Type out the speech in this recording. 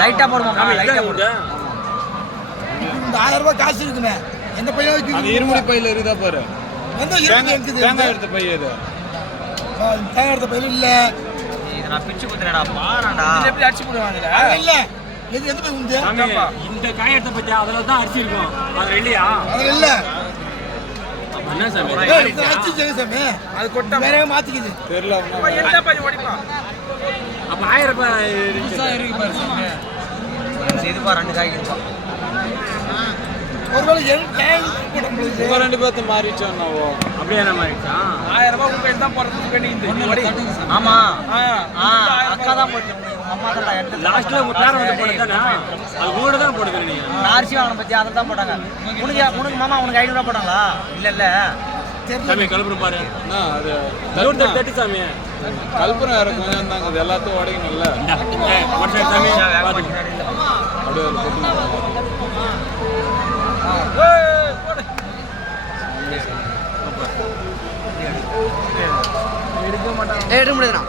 லைட்டா போடுமா லைட்டா போடு. இந்த 1000 ரூபாய் காசு இருக்குமே எந்த பையன் அது இருமுடி பையில இருக்குதா பாரு. தேங்காய் எடுத்த பைய இது. தேங்காய் எடுத்த பையில இல்ல. இது நான் பிச்சு குத்துறேடா பாறடா. இது எப்படி அடிச்சு போடுவாங்கடா? இல்ல. இது எந்த பை உண்டு? இந்த காய் எடுத்த பத்தியா அதல தான் அரிசி இருக்கும். அது இல்லையா? அது இல்ல. என்ன சாமி? இது அரிசி ஜெக சாமி. அது கொட்ட வேற மாத்திக்குது. தெரியல. என்ன பை ஓடிப்பா. அப்ப 1000 ரூபாய் இருக்கு பாரு சாமி. இது பா ரெண்டு காய் இருக்கு. ஒருவேளை என் காய் போட முடியுது. உங்க ரெண்டு பேத்து மாறிச்சோம் நாவோ. அப்படியே என்ன மாறிச்சா? 1000 ரூபாய் உங்க தான் போறதுக்கு பண்ணி இந்த. ஆமா. அக்கா தான் போச்சு. உங்க அம்மா தான் எடுத்து லாஸ்ட்ல உங்க பேர் வந்து போடுதானே? அது கூட தான் போடுங்க நீங்க. அரிசி வாங்கணும் பத்தி அத தான் போட்டாங்க. உனக்கு மாமா உனக்கு 500 ரூபாய் போட்டாங்களா? இல்ல இல்ல. சாமி கல்புரம் பாரு. அது நூறு தட்டி சாமி. கல்புரம் வேற கொஞ்சம் தாங்க. அது எல்லாத்தையும் உடைக்கணும்ல. மொட்டை சாமி பாத்து. அப்படியே எடுக்க மாட்டாங்க. எடுக்க முடியாதுண்ணா.